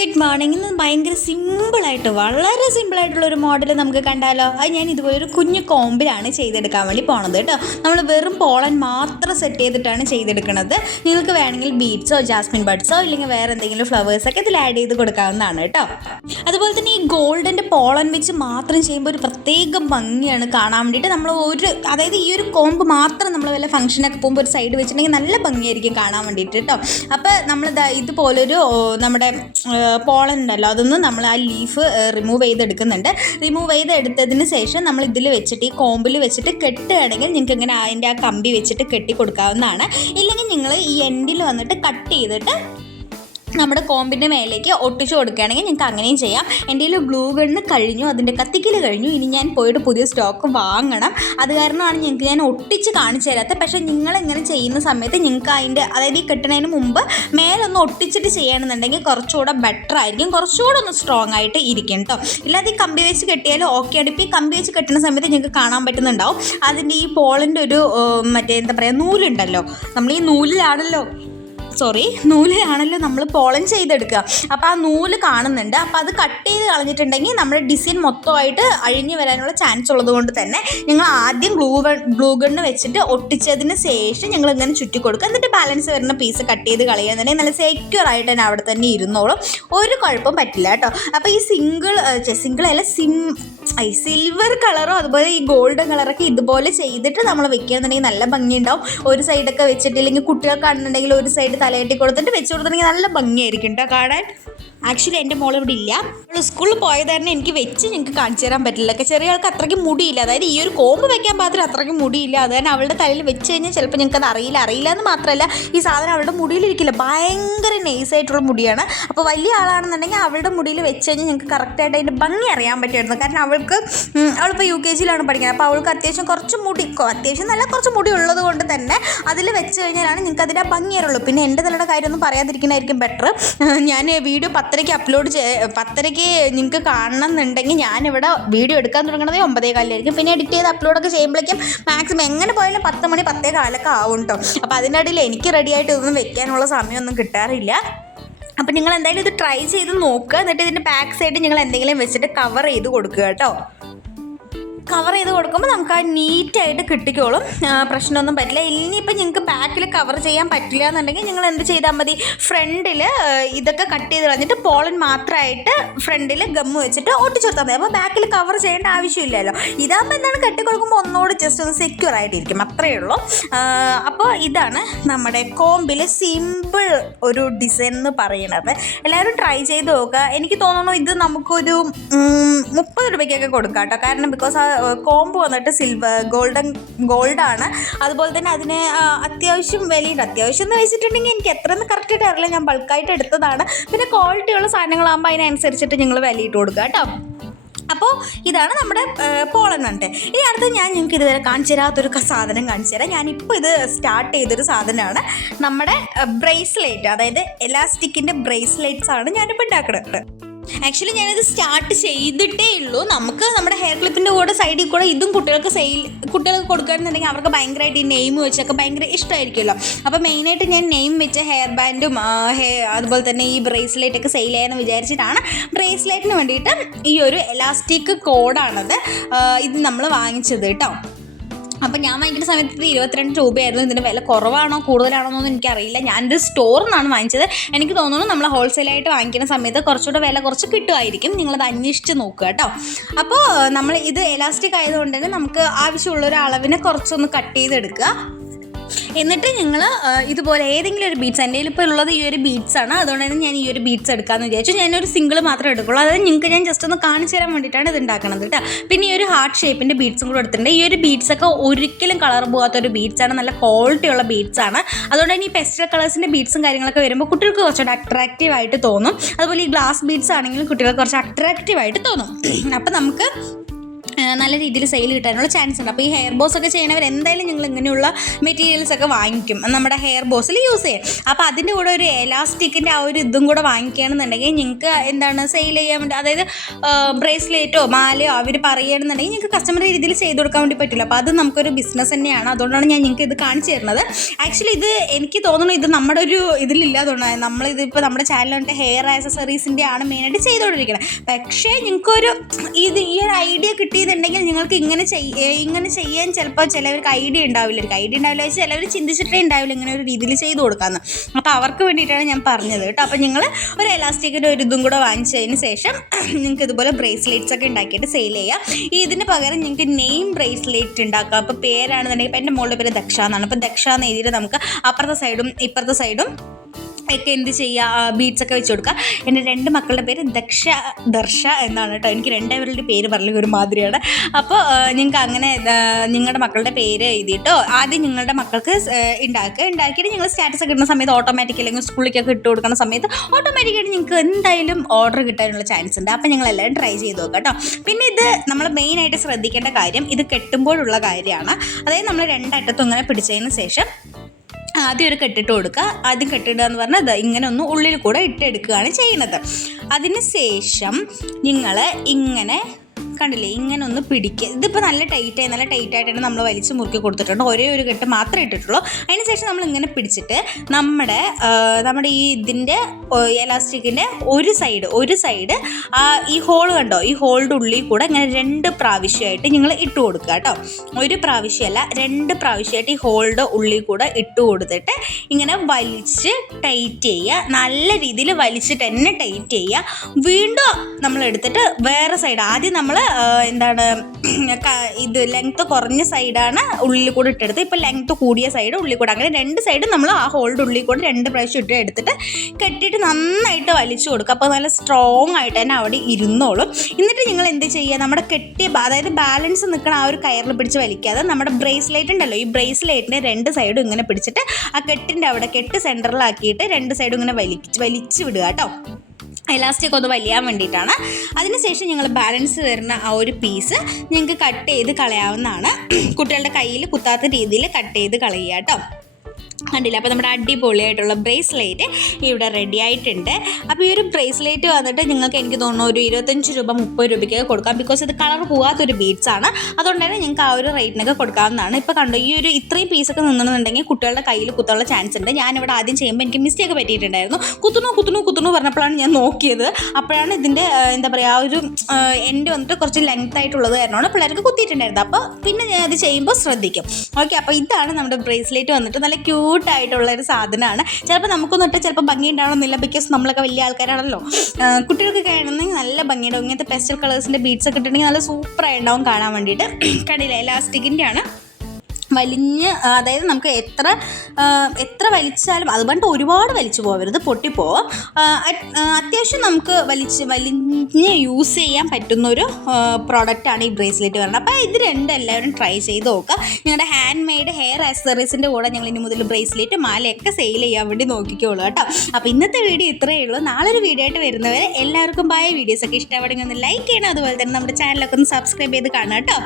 Good morning. ഇന്ന് ഭയങ്കര സിമ്പിളായിട്ട് വളരെ സിമ്പിളായിട്ടുള്ളൊരു മോഡൽ നമുക്ക് കണ്ടാലോ. അത് ഞാൻ ഇതുപോലൊരു കുഞ്ഞു കോമ്പിലാണ് ചെയ്തെടുക്കാൻ വേണ്ടി പോണത് കേട്ടോ. നമ്മൾ വെറും പോളൻ മാത്രം സെറ്റ് ചെയ്തിട്ടാണ് ചെയ്തെടുക്കുന്നത്. നിങ്ങൾക്ക് വേണമെങ്കിൽ ബീഡ്സോ ജാസ്മിൻ ബഡ്സോ ഇല്ലെങ്കിൽ വേറെ എന്തെങ്കിലും ഫ്ലവേഴ്സൊക്കെ ഇതിൽ ആഡ് ചെയ്ത് കൊടുക്കാവുന്നതാണ് കേട്ടോ. അതുപോലെ തന്നെ ഈ ഗോൾഡിൻ്റെ പോളൻ വെച്ച് മാത്രം ചെയ്യുമ്പോൾ ഒരു പ്രത്യേക ഭംഗിയാണ് കാണാൻ വേണ്ടിയിട്ട്. നമ്മൾ അതായത് ഈ ഒരു കോമ്പ് മാത്രം നമ്മൾ വല്ല ഫംഗ്ഷനൊക്കെ പോകുമ്പോൾ ഒരു സൈഡ് വെച്ചിട്ടുണ്ടെങ്കിൽ നല്ല ഭംഗിയായിരിക്കും കാണാൻ വേണ്ടിയിട്ട് കേട്ടോ. അപ്പോൾ നമ്മൾ ഇതുപോലൊരു നമ്മുടെ പോളൻ ഉണ്ടല്ലോ, അതൊന്ന് നമ്മൾ ആ ലീഫ് റിമൂവ് ചെയ്തെടുക്കുന്നുണ്ട്. റിമൂവ് ചെയ്തെടുത്തതിന് ശേഷം നമ്മൾ ഇതിൽ വെച്ചിട്ട് ഈ കോമ്പിൽ വെച്ചിട്ട് കെട്ടുകയാണെങ്കിൽ നിങ്ങൾക്ക് ഇങ്ങനെ അതിൻ്റെ ആ കമ്പി വെച്ചിട്ട് കെട്ടി കൊടുക്കാവുന്നതാണ്. ഇല്ലെങ്കിൽ നിങ്ങൾ ഈ എൻഡിൽ വന്നിട്ട് കട്ട് ചെയ്തിട്ട് നമ്മുടെ കോമ്പിൻ്റെ മേലേക്ക് ഒട്ടിച്ചു കൊടുക്കുകയാണെങ്കിൽ നിങ്ങൾക്ക് അങ്ങനെയും ചെയ്യാം. എൻ്റെ കയ്യിൽ ഗ്ലൂ ഗണ്ണ് കഴിഞ്ഞു, അതിൻ്റെ കത്തിക്കൽ കഴിഞ്ഞു. ഇനി ഞാൻ പോയിട്ട് പുതിയ സ്റ്റോക്ക് വാങ്ങണം. അത് കാരണമാണ് നിങ്ങൾക്ക് ഞാൻ ഒട്ടിച്ച് കാണിച്ചു തരാത്തത്. പക്ഷേ നിങ്ങളിങ്ങനെ ചെയ്യുന്ന സമയത്ത് നിങ്ങൾക്ക് അതിൻ്റെ അതായത് ഈ കെട്ടുന്നതിന് മുമ്പ് മേലൊന്ന് ഒട്ടിച്ചിട്ട് ചെയ്യണമെന്നുണ്ടെങ്കിൽ കുറച്ചുകൂടെ ബെറ്റർ ആയിരിക്കും, കുറച്ചുകൂടെ ഒന്ന് സ്ട്രോങ് ആയിട്ട് ഇരിക്കും കേട്ടോ. ഇല്ലാതെ ഈ കമ്പി വെച്ച് കെട്ടിയാലും ഓക്കെ ആണ്. ഇപ്പോൾ ഈ കമ്പി വെച്ച് കെട്ടുന്ന സമയത്ത് നിങ്ങൾക്ക് കാണാൻ പറ്റുന്നുണ്ടാവും അതിൻ്റെ ഈ പോളിൻ്റെ ഒരു മറ്റേ എന്താ പറയുക നൂലുണ്ടല്ലോ, നമ്മൾ ഈ നൂലിലാണല്ലോ നമ്മൾ പോളൻ ചെയ്തെടുക്കുക. അപ്പോൾ ആ നൂല് കാണുന്നുണ്ട്. അപ്പോൾ അത് കട്ട് ചെയ്ത് കളഞ്ഞിട്ടുണ്ടെങ്കിൽ നമ്മുടെ ഡിസൈൻ മൊത്തമായിട്ട് അഴിഞ്ഞു വരാനുള്ള ചാൻസ് ഉള്ളത് കൊണ്ട് തന്നെ നിങ്ങൾ ആദ്യം ഗ്ലൂ ഗണ്ണ് വെച്ചിട്ട് ഒട്ടിച്ചതിന് ശേഷം നിങ്ങൾ ഇങ്ങനെ ചുറ്റി കൊടുക്കുക. എന്നിട്ട് ബാലൻസ് വരുന്ന പീസ് കട്ട് ചെയ്ത് കളയുന്നുണ്ടെങ്കിൽ നല്ല സെക്യൂർ ആയിട്ട് തന്നെ അവിടെ തന്നെ ഇരുന്നോളും, ഒരു കുഴപ്പം പറ്റില്ല കേട്ടോ. അപ്പോൾ ഈ സിൽവർ കളറോ അതുപോലെ ഈ ഗോൾഡൻ കളറൊക്കെ ഇതുപോലെ ചെയ്തിട്ട് നമ്മൾ വെക്കുകയാണെന്നുണ്ടെങ്കിൽ നല്ല ഭംഗിയുണ്ടാവും. ഒരു സൈഡൊക്കെ വെച്ചിട്ടില്ലെങ്കിൽ കുട്ടികൾ കാണുന്നുണ്ടെങ്കിൽ ഒരു സൈഡ് തലയെട്ടി കൊടുത്തിട്ട് വെച്ച് കൊടുത്തിട്ടുണ്ടെങ്കിൽ നല്ല ഭംഗിയായിരിക്കും കേട്ടോ കാണാൻ. ആക്ച്വലി എൻ്റെ മോൾ ഇവിടെ ഇല്ല, സ്കൂളിൽ പോയത് തന്നെ എനിക്ക് വെച്ച് നിങ്ങൾക്ക് കാണിച്ചു തരാൻ പറ്റില്ല. ചെറിയ ആൾക്ക് അത്രയ്ക്ക് മുടിയില്ല, അതായത് ഈ ഒരു കോമ്പ് വെക്കാൻ പാത്രം അത്രയ്ക്ക് മുടിയില്ല. അത് തന്നെ അവളുടെ തലയിൽ വെച്ച് കഴിഞ്ഞാൽ ചിലപ്പോൾ ഞങ്ങൾക്കത് അറിയില്ല എന്ന് മാത്രമല്ല ഈ സാധനം അവളുടെ മുടിയിലിരിക്കില്ല, ഭയങ്കര നൈസായിട്ടുള്ള മുടിയാണ്. അപ്പോൾ വലിയ ആളാണെന്നുണ്ടെങ്കിൽ അവളുടെ മുടിയിൽ വെച്ച് കഴിഞ്ഞാൽ ഞങ്ങൾക്ക് കറക്റ്റായിട്ട് അതിൻ്റെ ഭംഗി അറിയാൻ പറ്റുമായിരുന്നു. കാരണം അവളിപ്പോൾ UKG പഠിക്കുന്നത്. അപ്പോൾ അവൾക്ക് അത്യാവശ്യം കുറച്ച് മുടി ഉള്ളത് കൊണ്ട് തന്നെ അതിൽ വെച്ച് കഴിഞ്ഞാലാണ് നിങ്ങൾക്ക് അതിൻ്റെ ഭംഗി അറിയുള്ളൂ. പിന്നെ എൻ്റെ തലയുടെ കാര്യമൊന്നും പറയാതിരിക്കുന്നതായിരിക്കും ബെറ്റർ. ഞാൻ വീഡിയോ 10:30 നിങ്ങൾക്ക് കാണണമെന്നുണ്ടെങ്കിൽ ഞാനിവിടെ വീഡിയോ എടുക്കാൻ തുടങ്ങുന്നത് 9:15 പിന്നെ എഡിറ്റ് ചെയ്ത് അപ്ലോഡൊക്കെ ചെയ്യുമ്പോഴേക്കും മാക്സിമം എങ്ങനെ പോയാലും 10 മണി 10:15 ആവും കേട്ടോ. അപ്പോൾ അതിൻ്റെ ഇടയിൽ എനിക്ക് റെഡിയായിട്ട് ഇതൊന്നും വെക്കാനുള്ള സമയമൊന്നും കിട്ടാറില്ല. അപ്പോൾ നിങ്ങൾ എന്തായാലും ഇത് ട്രൈ ചെയ്ത് നോക്കുക. എന്നിട്ട് ഇതിൻ്റെ ബാക്ക് സൈഡ് നിങ്ങൾ എന്തെങ്കിലും വെച്ചിട്ട് കവർ ചെയ്ത് കൊടുക്കുക കേട്ടോ. കവർ ചെയ്ത് കൊടുക്കുമ്പോൾ നമുക്ക് ആ നീറ്റായിട്ട് കിട്ടിക്കോളും, പ്രശ്നമൊന്നും പറ്റില്ല. ഇനിയിപ്പോൾ നിങ്ങൾക്ക് ബാക്കിൽ കവർ ചെയ്യാൻ പറ്റില്ല എന്നുണ്ടെങ്കിൽ നിങ്ങൾ എന്ത് ചെയ്താൽ മതി, ഫ്രണ്ടിൽ ഇതൊക്കെ കട്ട് ചെയ്ത് കളഞ്ഞിട്ട് പോളൻ മാത്രമായിട്ട് ഫ്രണ്ടിൽ ഗമ്മ് വെച്ചിട്ട് ഒട്ടിച്ചു കൊടുത്താൽ മതി. അപ്പോൾ ബാക്കിൽ കവർ ചെയ്യേണ്ട ആവശ്യമില്ലല്ലോ. ഇതാകുമ്പോൾ എന്താണ് കെട്ടി കൊടുക്കുമ്പോൾ ഒന്നുകൂടി ജസ്റ്റ് ഒന്ന് സെക്യൂർ ആയിട്ടിരിക്കും, അത്രയേ ഉള്ളൂ. അപ്പോൾ ഇതാണ് നമ്മുടെ കോമ്പിൽ സിമ്പിൾ ഒരു ഡിസൈൻ എന്ന് പറയുന്നത്. എല്ലാവരും ട്രൈ ചെയ്ത് നോക്കുക. എനിക്ക് തോന്നുന്നു ഇത് നമുക്കൊരു 30 രൂപയ്ക്കൊക്കെ കൊടുക്കാം കേട്ടോ. കാരണം ബിക്കോസ് ആ കോമ്പ് വന്നിട്ട് ഗോൾഡാണ്. അതുപോലെ തന്നെ അതിന് അത്യാവശ്യം വിലയുണ്ട്. അത്യാവശ്യം എന്ന് വെച്ചിട്ടുണ്ടെങ്കിൽ എനിക്ക് എത്രയെന്ന് കറക്റ്റായിട്ട് അറിയില്ല, ഞാൻ ബൾക്കായിട്ട് എടുത്തതാണ്. പിന്നെ ക്വാളിറ്റിയുള്ള സാധനങ്ങളാകുമ്പോൾ അതിനനുസരിച്ചിട്ട് നിങ്ങൾ വിലയിട്ട് കൊടുക്കുക കേട്ടോ. അപ്പോൾ ഇതാണ് നമ്മുടെ പോളൻ വന്നിട്ട്. ഇനി അടുത്ത് ഞാൻ നിങ്ങൾക്ക് ഇതുവരെ കാണിച്ചു തരാത്തൊരു സാധനം കാണിച്ചു തരാം. ഞാനിപ്പോൾ ഇത് സ്റ്റാർട്ട് ചെയ്തൊരു സാധനമാണ് നമ്മുടെ ബ്രേസ്ലെറ്റ്, അതായത് എലാസ്റ്റിക്കിൻ്റെ ബ്രേസ്ലെറ്റ്സ് ആണ് ഞാനിപ്പോൾ ഉണ്ടാക്കുന്നത്. ആക്ച്വലി ഞാനിത് സ്റ്റാർട്ട് ചെയ്തിട്ടേ ഉള്ളൂ. നമുക്ക് നമ്മുടെ ഹെയർ ക്ലിപ്പിൻ്റെ കൂടെ സൈഡിൽ കൂടെ ഇതും കുട്ടികൾക്ക് കൊടുക്കുകയാണെന്നുണ്ടെങ്കിൽ അവർക്ക് ഭയങ്കരമായിട്ട് ഈ നെയിം വെച്ചൊക്കെ ഭയങ്കര ഇഷ്ടമായിരിക്കുമല്ലോ. അപ്പോൾ മെയിനായിട്ട് ഞാൻ നെയിം വെച്ച ഹെയർ ബാൻഡും അതുപോലെ തന്നെ ഈ ബ്രേസ്ലെറ്റൊക്കെ സെയിൽ ചെയ്യാമെന്ന് വിചാരിച്ചിട്ടാണ്. ബ്രേസ്ലെറ്റിന് വേണ്ടിയിട്ട് ഈ ഒരു എലാസ്റ്റിക് കോഡാണത്. ഇത് നമ്മൾ വാങ്ങിച്ചത് കേട്ടോ. അപ്പോൾ ഞാൻ വാങ്ങിക്കുന്ന സമയത്ത് 22 രൂപയായിരുന്നു. ഇതിൻ്റെ വില കുറവാണോ കൂടുതലാണോ എന്നൊന്നും എനിക്കറിയില്ല. ഞാനൊരു സ്റ്റോറിൽ നിന്നാണ് വാങ്ങിച്ചത്. എനിക്ക് തോന്നുന്നു നമ്മൾ ഹോൾസെയിലായിട്ട് വാങ്ങിക്കുന്ന സമയത്ത് കുറച്ചുകൂടെ വില കുറച്ച് കിട്ടുമായിരിക്കും. നിങ്ങളത് അന്വേഷിച്ച് നോക്കുക കേട്ടോ. അപ്പോൾ നമ്മൾ ഇത് എലാസ്റ്റിക് ആയതുകൊണ്ട് തന്നെ നമുക്ക് ആവശ്യമുള്ളൊരു അളവിനെ കുറച്ചൊന്ന് കട്ട് ചെയ്തെടുക്കുക. എന്നിട്ട് നിങ്ങൾ ഇതുപോലെ ഏതെങ്കിലും ഒരു ബീഡ്സ്, എൻ്റെ ഇപ്പോൾ ഉള്ളത് ഈ ഒരു ബീഡ്സാണ്, അതുകൊണ്ട് തന്നെ ഞാൻ ഈ ഒരു ബീഡ്സ് എടുക്കാമെന്ന് വിചാരിച്ചു. ഞാനൊരു സിംഗിൾ മാത്രമേ എടുക്കുള്ളൂ. അതായത് നിങ്ങൾക്ക് ഞാൻ ജസ്റ്റ് ഒന്ന് കാണിച്ചു തരാൻ വേണ്ടിയിട്ടാണ് ഇത് ഉണ്ടാക്കുന്നത് കേട്ടോ. പിന്നെ ഈ ഒരു ഹാർട്ട് ഷേപ്പിൻ്റെ ബീഡ്സും കൂടെ എടുത്തിട്ടുണ്ട്. ഈ ഒരു ബീഡ്സൊക്കെ ഒരിക്കലും കളർ പോകാത്തൊരു ബീഡ്സാണ്, നല്ല ക്വാളിറ്റിയുള്ള ബീഡ്സാണ്. അതുകൊണ്ട് തന്നെ ഈ പെസ്റ്റൽ കളേഴ്സിൻ്റെ ബീഡ്സും കാര്യങ്ങളൊക്കെ വരുമ്പോൾ കുട്ടികൾക്ക് കുറച്ചുകൂടെ അട്രാക്റ്റീവായിട്ട് തോന്നും. അതുപോലെ ഈ ഗ്ലാസ് ബീഡ്സ് ആണെങ്കിലും കുട്ടികൾക്ക് കുറച്ച് അട്രാക്റ്റീവായിട്ട് തോന്നും. അപ്പോൾ നമുക്ക് നല്ല രീതിയിൽ സെയിൽ കിട്ടാനുള്ള ചാൻസ് ഉണ്ട്. അപ്പോൾ ഈ ഹെയർ ബോസ് ഒക്കെ ചെയ്യണവർ എന്തായാലും നിങ്ങൾ ഇങ്ങനെയുള്ള മെറ്റീരിയൽസ് ഒക്കെ വാങ്ങിക്കും, നമ്മുടെ ഹെയർ ബോസിൽ യൂസ് ചെയ്യും. അപ്പോൾ അതിൻ്റെ കൂടെ ഒരു എലാസ്റ്റിക്കിൻ്റെ ആ ഒരു ഇതും കൂടെ വാങ്ങിക്കുകയാണെന്നുണ്ടെങ്കിൽ നിങ്ങൾക്ക് എന്താണ് സെയിൽ ചെയ്യാൻ വേണ്ടി, അതായത് ബ്രേസ്ലെറ്റോ മാലയോ അവർ പറയുകയാണെന്നുണ്ടെങ്കിൽ നിങ്ങൾക്ക് കസ്റ്റമർ രീതിയിൽ ചെയ്ത് കൊടുക്കാൻ വേണ്ടി പറ്റില്ല. അപ്പോൾ അത് നമുക്കൊരു ബിസിനസ് തന്നെയാണ്. അതുകൊണ്ടാണ് ഞാൻ നിങ്ങൾക്ക് ഇത് കാണിച്ചു തരുന്നത്. ആക്ച്വലി ഇത് എനിക്ക് തോന്നുന്നു ഇത് നമ്മുടെ ഒരു ഇതിലില്ലാതുകൊണ്ടാണ് നമ്മളിതിപ്പോൾ നമ്മുടെ ചാനലിൻ്റെ ഹെയർ ആക്സസറീസിൻ്റെ ആണ് മെയിനായിട്ട് ചെയ്തുകൊണ്ടിരിക്കുന്നത്. പക്ഷേ നിങ്ങൾക്കൊരു ഈ ഒരു ഐഡിയ കിട്ടിയതുണ്ടെങ്കിൽ നിങ്ങൾക്ക് ഇങ്ങനെ ചെയ്യാൻ ചിലപ്പോൾ ചിലവർക്ക് ഐഡിയ ഉണ്ടാവില്ല വെച്ചാൽ ചിലവർ ചിന്തിച്ചിട്ടേ ഉണ്ടാവില്ല ഇങ്ങനെ ഒരു രീതിയിൽ ചെയ്ത് കൊടുക്കാമെന്ന്. അപ്പോൾ അവർക്ക് വേണ്ടിയിട്ടാണ് ഞാൻ പറഞ്ഞത് കേട്ടോ. അപ്പോൾ നിങ്ങൾ ഒരു എലാസ്റ്റിക്കിൻ്റെ ഒരു ഇതും കൂടെ വാങ്ങിച്ചതിന് ശേഷം നിങ്ങൾക്ക് ഇതുപോലെ ബ്രേസ്ലെറ്റ്സ് ഒക്കെ ഉണ്ടാക്കിയിട്ട് സെയിൽ ചെയ്യാം. ഇതിന് പകരം നിങ്ങൾക്ക് നെയിം ബ്രേസ്ലെറ്റ് ഉണ്ടാക്കാം. അപ്പോൾ പേരാണെന്നുണ്ടെങ്കിൽ ഇപ്പോൾ എൻ്റെ മോളുടെ പേര് ദക്ഷ എന്നാണ്. അപ്പോൾ ദക്ഷ എന്ന് എഴുതിയിട്ട് നമുക്ക് അപ്പുറത്തെ സൈഡും ഇപ്പുറത്തെ സൈഡും ഒക്കെ എന്ത് ചെയ്യുക, ബീഡ്സ് ഒക്കെ വെച്ച് കൊടുക്കുക. എൻ്റെ 2 മക്കളുടെ പേര് ദർശ എന്നാണ് കേട്ടോ. എനിക്ക് രണ്ടുപേരുടെ പേര് പറഞ്ഞ ഒരു മാതിരിയാണ്. അപ്പോൾ നിങ്ങൾക്ക് അങ്ങനെ നിങ്ങളുടെ മക്കളുടെ പേര് എഴുതിയിട്ടോ ആദ്യം നിങ്ങളുടെ മക്കൾക്ക് ഉണ്ടാക്കിയിട്ട് നിങ്ങൾ സ്റ്റാറ്റസ് ഒക്കെ ഇടുന്ന സമയത്ത് ഓട്ടോമാറ്റിക്കലി അല്ലെങ്കിൽ സ്കൂളിലേക്കൊക്കെ ഇട്ട് കൊടുക്കുന്ന സമയത്ത് ഓട്ടോമാറ്റിക്കായിട്ട് നിങ്ങൾക്ക് എന്തായാലും ഓർഡർ കിട്ടാനുള്ള ചാൻസ് ഉണ്ട്. അപ്പോൾ നിങ്ങളെല്ലാവരും ട്രൈ ചെയ്ത് നോക്കാം കേട്ടോ. പിന്നെ ഇത് നമ്മൾ മെയിനായിട്ട് ശ്രദ്ധിക്കേണ്ട കാര്യം ഇത് കെട്ടുമ്പോഴുള്ള കാര്യമാണ്. അതായത് നമ്മൾ 2 അറ്റത്തും ഇങ്ങനെ പിടിച്ചതിന് ശേഷം ആദ്യം ഒരു കെട്ടിട്ട് കൊടുക്കുക. ആദ്യം കെട്ടിടുക എന്ന് പറഞ്ഞാൽ അത് ഇങ്ങനെ ഒന്ന് ഉള്ളിൽ കൂടെ ഇട്ടെടുക്കുകയാണ് ചെയ്യുന്നത്. അതിന് ശേഷം നിങ്ങൾ ഇങ്ങനെ കണ്ടില്ലേ ഇങ്ങനെ ഒന്ന് പിടിക്കുക. ഇതിപ്പോൾ നല്ല ടൈറ്റായിട്ടാണ് നമ്മൾ വലിച്ച് മുറുക്കി കൊടുത്തിട്ടുണ്ട്. ഒരേ ഒരു കെട്ട് മാത്രമേ ഇട്ടിട്ടുള്ളൂ. അതിന് ശേഷം നമ്മൾ ഇങ്ങനെ പിടിച്ചിട്ട് നമ്മുടെ ഈ ഇതിൻ്റെ എലാസ്റ്റിക്കിൻ്റെ ഒരു സൈഡ് ഈ ഹോൾ കണ്ടോ, ഈ ഹോളിൻ്റെ ഉള്ളിൽ കൂടെ ഇങ്ങനെ 2 പ്രാവശ്യമായിട്ട് നിങ്ങൾ ഇട്ട് കൊടുക്കുക കേട്ടോ. ഒരു പ്രാവശ്യമല്ല 2 പ്രാവശ്യമായിട്ട് ഈ ഹോളിൻ്റെ ഉള്ളിൽ കൂടെ ഇട്ട് കൊടുത്തിട്ട് ഇങ്ങനെ വലിച്ച് ടൈറ്റ് ചെയ്യുക. നല്ല രീതിയിൽ വലിച്ചിട്ട് തന്നെ ടൈറ്റ് ചെയ്യുക. വീണ്ടും നമ്മൾ എടുത്തിട്ട് വേറെ സൈഡ് ആദ്യം നമ്മൾ ഇത് ലെങ്ത്ത് കുറഞ്ഞ സൈഡാണ് ഉള്ളിൽ കൂടെ ഇട്ടെടുത്ത്, ഇപ്പോൾ ലെങ്ത്ത് കൂടിയ സൈഡ് ഉള്ളിൽ കൂടെ, അങ്ങനെ 2 സൈഡും നമ്മൾ ആ ഹോളിൻ്റെ ഉള്ളിൽ കൂടെ 2 പ്രാവശ്യം എടുത്തിട്ട് കെട്ടിയിട്ട് നന്നായിട്ട് വലിച്ചു കൊടുക്കുക. അപ്പോൾ നല്ല സ്ട്രോങ് ആയിട്ട് തന്നെ അവിടെ ഇരുന്നോളും. എന്നിട്ട് നിങ്ങൾ എന്ത് ചെയ്യുക, നമ്മുടെ അതായത് ബാലൻസ് നിൽക്കുന്ന ആ ഒരു കയറിൽ പിടിച്ച് വലിക്കാതെ നമ്മുടെ ബ്രേസ്ലെറ്റ് ഉണ്ടല്ലോ, ഈ ബ്രേസ്ലെറ്റിൻ്റെ 2 സൈഡും ഇങ്ങനെ പിടിച്ചിട്ട് ആ കെട്ടിൻ്റെ അവിടെ സെൻറ്ററിലാക്കിയിട്ട് 2 സൈഡും ഇങ്ങനെ വലിച്ച് വിടുക കേട്ടോ. എലാസ്റ്റിക് ഒന്ന് വലിയാൻ വേണ്ടിയിട്ടാണ്. അതിനുശേഷം ഞങ്ങൾ ബാലൻസ് വരുന്ന ആ ഒരു പീസ് നിങ്ങൾക്ക് കട്ട് ചെയ്ത് കളയാവുന്നതാണ്. കുട്ടികളുടെ കയ്യിൽ കുത്താത്ത രീതിയിൽ കട്ട് ചെയ്ത് കളയുക കേട്ടോ. കണ്ടില്ല. അപ്പോൾ നമ്മുടെ അടിപൊളിയായിട്ടുള്ള ബ്രേസ്ലെറ്റ് ഇവിടെ റെഡി ആയിട്ടുണ്ട്. അപ്പോൾ ഈ ഒരു ബ്രേസ്ലെറ്റ് വന്നിട്ട് നിങ്ങൾക്ക് എനിക്ക് തോന്നുന്നു ഒരു 25 രൂപ 30 രൂപയ്ക്ക് കൊടുക്കാം. ബിക്കോസ് ഇത് കളർ പോകാത്തൊരു ബീഡ്സ് ആണ്. അതുകൊണ്ട് തന്നെ നിങ്ങൾക്ക് ആ ഒരു റേറ്റിനൊക്കെ കൊടുക്കാവുന്നതാണ്. ഇപ്പോൾ കണ്ടോ ഈ ഒരു ഇത്രയും പീസൊക്കെ നിന്നുണ്ടെങ്കിൽ കുട്ടികളുടെ കയ്യിൽ കുത്താനുള്ള ചാൻസ് ഉണ്ട്. ഞാനിവിടെ ആദ്യം ചെയ്യുമ്പോൾ എനിക്ക് മിസ്റ്റേക്ക് പറ്റിയിട്ടുണ്ടായിരുന്നു. കുത്തുന്നു പറഞ്ഞപ്പോഴാണ് ഞാൻ നോക്കിയത്. അപ്പോഴാണ് ഇതിൻ്റെ എന്താ പറയുക ആ ഒരു എൻ്റെ വന്നിട്ട് കുറച്ച് ലെങ്ത് ആയിട്ടുള്ളത് കാരണമാണ് പിള്ളേർക്ക് കുത്തിയിട്ടുണ്ടായിരുന്നത്. അപ്പോൾ പിന്നെ ഞാൻ അത് ചെയ്യുമ്പോൾ ശ്രദ്ധിക്കും. ഓക്കെ, അപ്പോൾ ഇതാണ് നമ്മുടെ ബ്രേസ്ലെറ്റ് വന്നിട്ട് നല്ല ക്യൂട്ടായിട്ടുള്ളൊരു സാധനമാണ്. ചിലപ്പോൾ നമുക്കൊന്നിട്ട് ചിലപ്പോൾ ഭംഗി ഉണ്ടാവണമെന്നില്ല, ബിക്കോസ് നമ്മളൊക്കെ വലിയ ആൾക്കാരാണല്ലോ. കുട്ടികൾക്കൊക്കെ ആണെന്നെങ്കിൽ നല്ല ഭംഗിയുണ്ടാവും. ഇങ്ങനത്തെ പെസ്റ്റൽ കളേഴ്സിൻ്റെ ബീഡ്സ് ഒക്കെ ഇട്ടിട്ടുണ്ടെങ്കിൽ നല്ല സൂപ്പറായിട്ടുണ്ടാവും കാണാൻ വേണ്ടിയിട്ട്. കണ്ടില്ല, എലാസ്റ്റിക്കിൻ്റെ ആണ്. അതായത് നമുക്ക് എത്ര വലിച്ചാലും അത് പറഞ്ഞിട്ട് ഒരുപാട് വലിച്ചു പോകരുത്, പൊട്ടിപ്പോവാം. അത്യാവശ്യം നമുക്ക് വലിഞ്ഞ് യൂസ് ചെയ്യാൻ പറ്റുന്നൊരു പ്രോഡക്റ്റാണ് ഈ ബ്രേസ്ലെറ്റ് പറയുന്നത്. അപ്പോൾ ഇത് 2 എല്ലാവരും ട്രൈ ചെയ്ത് നോക്കുക. ഞങ്ങളുടെ ഹാൻഡ് മെയ്ഡ് ഹെയർ ആക്സസറീസിൻ്റെ കൂടെ ഞങ്ങൾ ഇനി മുതൽ ബ്രേസ്ലെറ്റ് മാലയൊക്കെ സെയിൽ ചെയ്യാൻ വേണ്ടി നോക്കിക്കോളൂ കേട്ടോ. അപ്പോൾ ഇന്നത്തെ വീഡിയോ ഇത്രയേ ഉള്ളൂ. നാളൊരു വീഡിയോ ആയിട്ട് വരുന്നവരെ എല്ലാവർക്കും ബൈ. വീഡിയോസൊക്കെ ഇഷ്ടപ്പെടുമെങ്കിൽ ഒന്ന് ലൈക്ക് ചെയ്യണം. അതുപോലെ തന്നെ നമ്മുടെ ചാനലൊക്കെ ഒന്ന് സബ്സ്ക്രൈബ് ചെയ്ത് കാണാം കേട്ടോ.